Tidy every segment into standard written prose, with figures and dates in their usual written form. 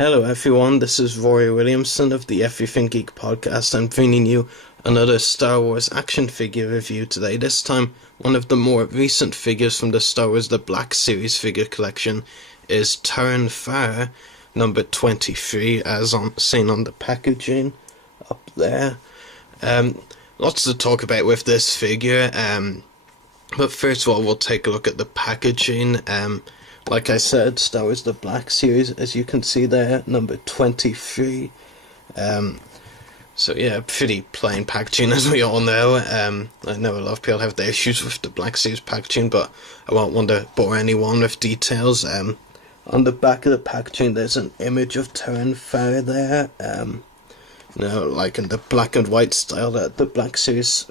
Hello everyone, this is Ruari Williamson of the Everything Geek podcast. I'm bringing you another Star Wars action figure review today. This time, one of the more recent figures from the Star Wars The Black Series figure collection is Toryn Farr, number 23, as seen on the packaging up there. Lots to talk about with this figure, but first of all we'll take a look at the packaging. Like I said, Star Wars The Black Series, as you can see there, number 23. So yeah, pretty plain packaging, as we all know. I know a lot of people have their issues with the Black Series packaging, but I won't want to bore anyone with details. On the back of the packaging, there's an image of Toryn Farr there. Like in the black and white style that the Black Series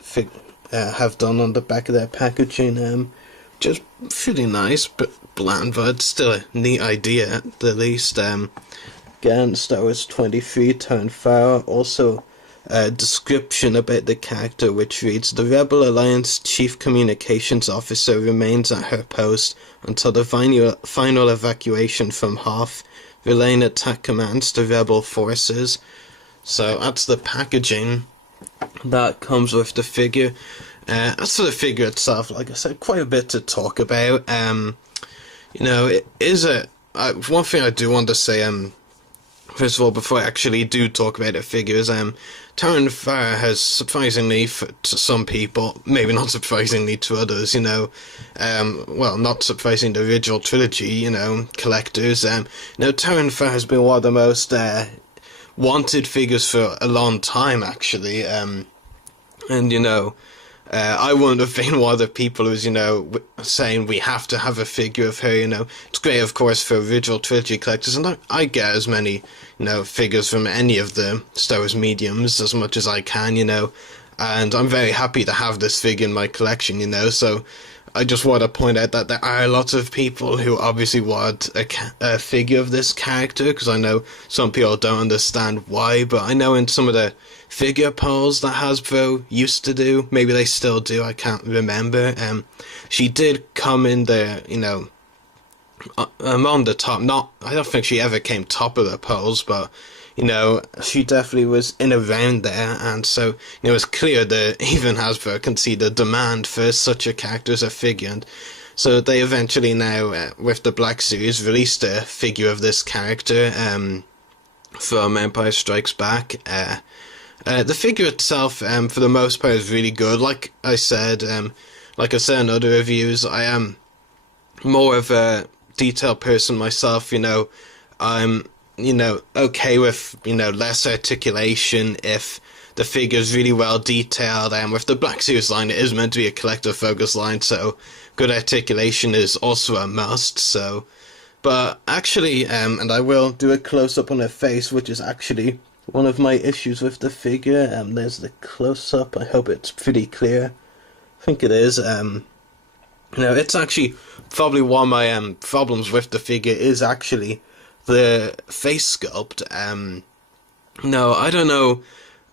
have done on the back of their packaging. Just pretty nice, but bland, but still a neat idea at the least. Again, Star Wars 23, Toryn Farr. Also, a description about the character which reads, "The Rebel Alliance Chief Communications Officer remains at her post until the final evacuation from Hoth, relaying attack commands to Rebel forces." So that's the packaging that comes with the figure. As for the figure itself, like I said, quite a bit to talk about. It is one thing I do want to say, first of all, before I actually do talk about the figure, is Toryn Farr has, surprisingly to some people, maybe not surprisingly to others, not surprising the original trilogy, collectors, Toryn Farr has been one of the most wanted figures for a long time, actually, I wouldn't have been one of the people who's, saying we have to have a figure of her, It's great, of course, for original trilogy collectors, and I get as many, figures from any of the Star Wars mediums as much as I can, and I'm very happy to have this figure in my collection, so I just want to point out that there are lots of people who obviously want a figure of this character, because I know some people don't understand why, but I know in some of the figure polls that Hasbro used to do, maybe they still do, I can't remember, she did come in there, on the top. I don't think she ever came top of the polls, but she definitely was in around there, and so it was clear that even Hasbro can see the demand for such a character as a figure, and so they eventually now, with the Black Series, released a figure of this character from Empire Strikes Back. The figure itself, for the most part, is really good. Like I said in other reviews, I am more of a detailed person myself, I'm okay with, less articulation if the figure is really well detailed, and with the Black Series line, it is meant to be a collector focus line, so good articulation is also a must, so, but actually, and I will do a close-up on her face, which is actually one of my issues with the figure. There's the close-up, I hope it's pretty clear, I think it is. It's actually probably one of my problems with the figure is actually the face sculpt. I don't know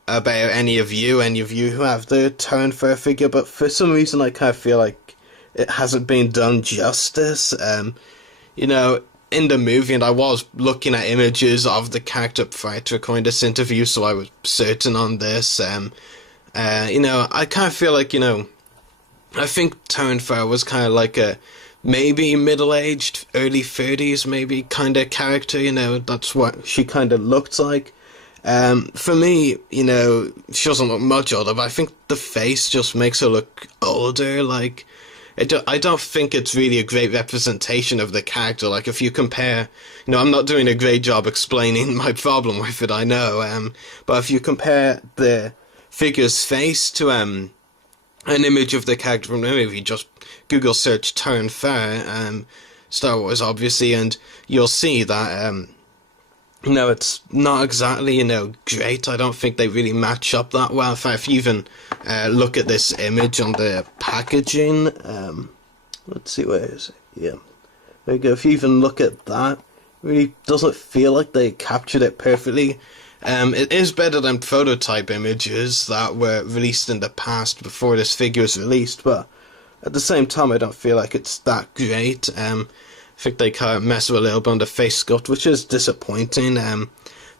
about any of you who have the Toryn Farr figure, but for some reason I kind of feel like it hasn't been done justice. In the movie, and I was looking at images of the character prior to recording this interview, so I was certain on this. I kind of feel like, I think Toryn Farr was kind of like a maybe middle-aged, early 30s maybe kind of character, that's what she kind of looked like. For me, she doesn't look much older, but I think the face just makes her look older, like, I don't think it's really a great representation of the character. Like, if you compare, I'm not doing a great job explaining my problem with it, I know, but if you compare the figure's face to an image of the character from the movie, just Google search Toryn Farr, Star Wars, obviously, and you'll see that, it's not exactly, great. I don't think they really match up that well. In fact, if you even look at this image on the packaging, let's see, where is it? Yeah, there you go. If you even look at that, it really doesn't feel like they captured it perfectly. It is better than prototype images that were released in the past before this figure was released, but at the same time, I don't feel like it's that great. think they kind of mess with a little bit on the face sculpt, which is disappointing.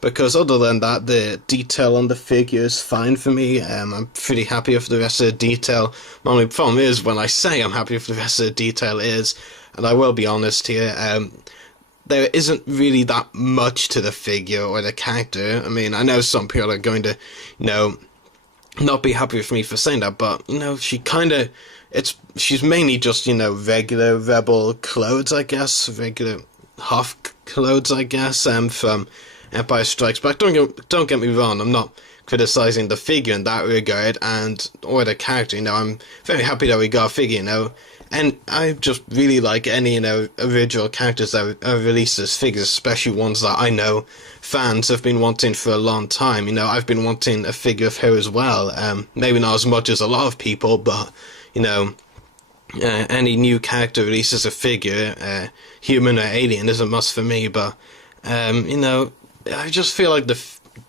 Because other than that, the detail on the figure is fine for me. I'm pretty happy with the rest of the detail. My only problem is when I say I'm happy with the rest of the detail is, and I will be honest here, there isn't really that much to the figure or the character. I mean, I know some people are going to, not be happy with me for saying that, but, she's mainly just, regular Rebel clothes, I guess, regular Hoth clothes, I guess, from Empire Strikes Back. Don't get me wrong, I'm not criticizing the figure in that regard, or the character, I'm very happy that we got a figure, and I just really like any, original characters that are released as figures, especially ones that I know fans have been wanting for a long time. I've been wanting a figure of her as well. Maybe not as much as a lot of people, but, any new character releases a figure, human or alien, is a must for me, but, I just feel like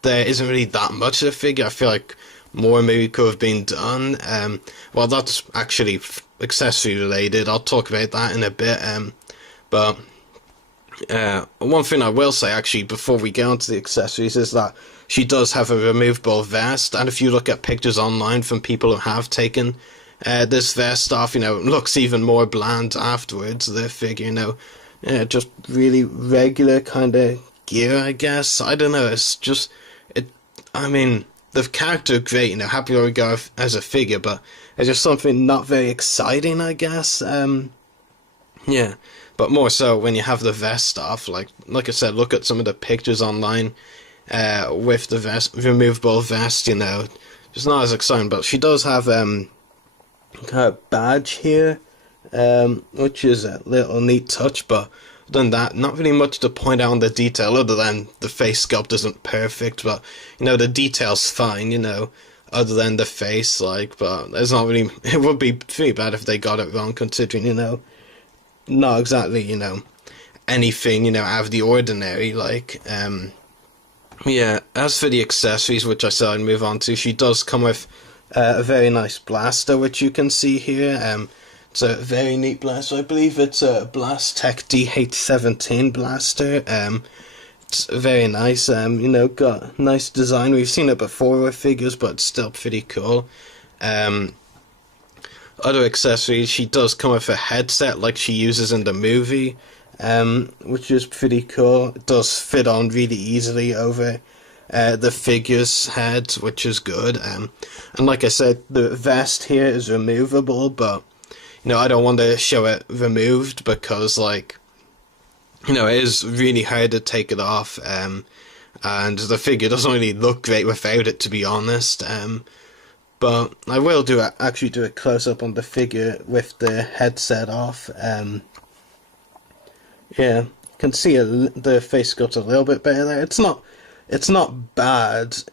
there isn't really that much of the figure. I feel like more maybe could have been done. Well, that's actually accessory related. I'll talk about that in a bit. But one thing I will say, actually, before we get on to the accessories, is that she does have a removable vest. And if you look at pictures online from people who have taken this vest off, it looks even more bland afterwards. The figure, just really regular kind of gear, I guess. I don't know, it's just, the character great, happy we go as a figure, but it's just something not very exciting, I guess. Yeah, but more so when you have the vest off, like I said, look at some of the pictures online with the removable vest, just not as exciting, but she does have kind of badge here, which is a little neat touch, but other than that, not really much to point out on the detail, other than the face sculpt isn't perfect, but, the detail's fine, other than the face, but there's not really, it would be pretty bad if they got it wrong, considering, not exactly, anything, out of the ordinary, yeah, as for the accessories, which I said I'd move on to, she does come with a very nice blaster, which you can see here. It's a very neat blaster. I believe it's a Blastech DH17 blaster. It's very nice. Got nice design. We've seen it before with figures, but it's still pretty cool. Other accessories, she does come with a headset like she uses in the movie, which is pretty cool. It does fit on really easily over the figure's head, which is good. And like I said, the vest here is removable, but I don't want to show it removed because, it is really hard to take it off, and the figure doesn't really look great without it, to be honest. But I will actually do a close-up on the figure with the headset off. Yeah, you can see the face sculpt a little bit better there. It's not bad,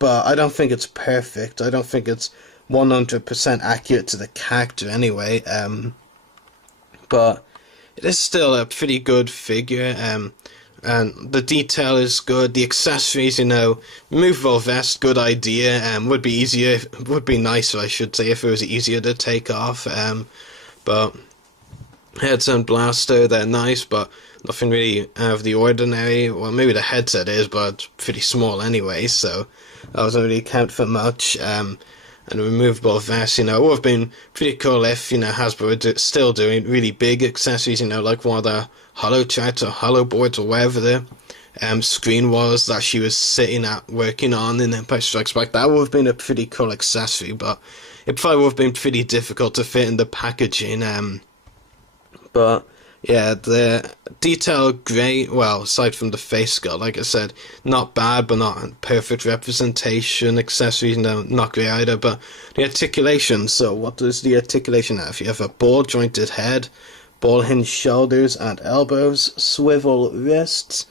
but I don't think it's perfect. I don't think it's 100% accurate to the character anyway, but it is still a pretty good figure, and the detail is good. The accessories, removable vest, good idea. Would be nicer, I should say, if it was easier to take off. But headset and blaster, they're nice, but nothing really out of the ordinary. Well, maybe the headset is, but it's pretty small anyway, so that doesn't really count for much. And a removable vest, it would have been pretty cool if, Hasbro were still doing really big accessories, like one of the hollow charts or hollow boards or whatever the screen was that she was sitting at working on in Empire Strikes Back. That would have been a pretty cool accessory, but it probably would have been pretty difficult to fit in the packaging. But yeah, the detail great. Well, aside from the face sculpt, like I said, not bad, but not perfect representation. Accessories, no, not great either. But the articulation. So, what does the articulation have? You have a ball jointed head, ball hinged shoulders and elbows, swivel wrists,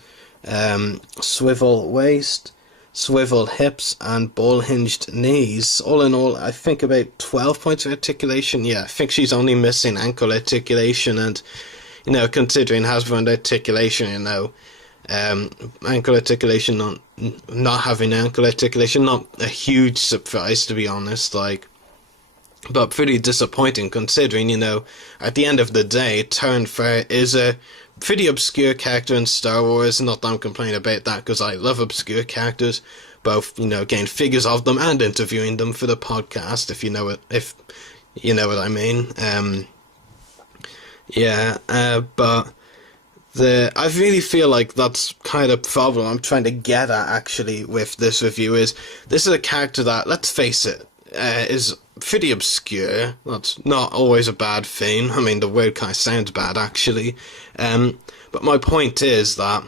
swivel waist, swivel hips, and ball hinged knees. All in all, I think about 12 points of articulation. Yeah, I think she's only missing ankle articulation, and considering Hasbro and articulation, ankle articulation, not having ankle articulation, not a huge surprise, to be honest, but pretty disappointing considering, at the end of the day, Toryn Farr is a pretty obscure character in Star Wars. Not that I'm complaining about that, because I love obscure characters, both, getting figures of them and interviewing them for the podcast, if you know what I mean. But I really feel like that's kind of the problem I'm trying to get at, actually, with this review. Is this is a character that, let's face it, is pretty obscure. That's not always a bad thing. I mean, the word kind of sounds bad, actually. But my point is that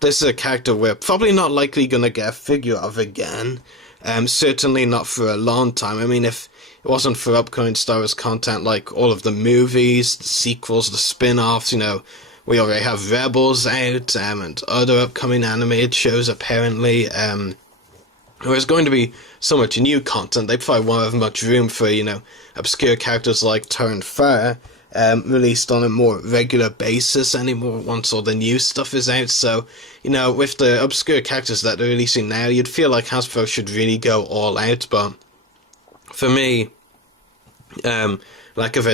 this is a character we're probably not likely going to get a figure of again. Certainly not for a long time. I mean, if it wasn't for upcoming Star Wars content like all of the movies, the sequels, the spin-offs, we already have Rebels out, and other upcoming animated shows, apparently. There's going to be so much new content, they probably won't have much room for, obscure characters like Toryn Farr, released on a more regular basis anymore once all the new stuff is out. So, with the obscure characters that they're releasing now, you'd feel like Hasbro should really go all out, but for me, lack of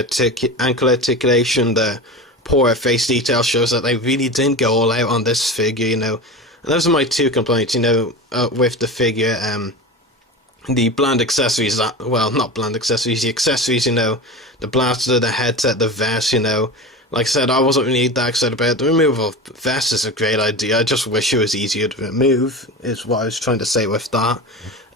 ankle articulation, the poor face detail shows that they really didn't go all out on this figure, And those are my two complaints, with the figure. The bland accessories, not bland accessories, the accessories, the blaster, the headset, the vest, Like I said, I wasn't really that excited about it. The removal of vest is a great idea. I just wish it was easier to remove, is what I was trying to say with that.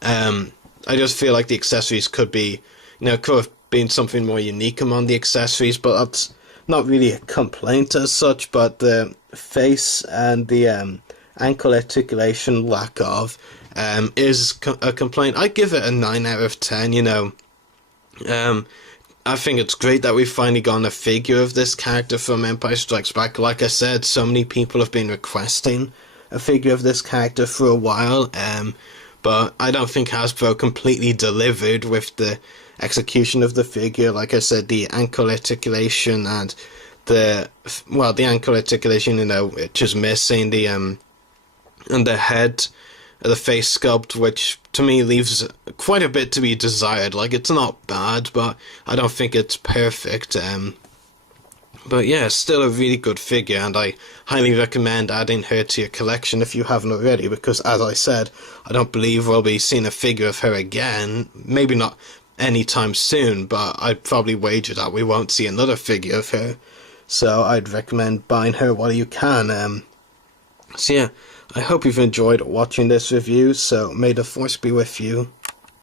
I just feel like the accessories could be, could have been something more unique among the accessories, but that's not really a complaint as such. But the face and the ankle articulation lack of is a complaint. I give it a 9 out of 10, I think it's great that we've finally gotten a figure of this character from Empire Strikes Back. Like I said, so many people have been requesting a figure of this character for a while, but I don't think Hasbro completely delivered with the execution of the figure. Like I said, the ankle articulation and the ankle articulation, which is missing, and the head, the face sculpt, which to me leaves quite a bit to be desired. Like, it's not bad, but I don't think it's perfect. But yeah, still a really good figure, and I highly recommend adding her to your collection if you haven't already, because as I said, I don't believe we'll be seeing a figure of her again. Maybe not anytime soon, but I'd probably wager that we won't see another figure of her. So I'd recommend buying her while you can. So yeah, I hope you've enjoyed watching this review, so may the Force be with you.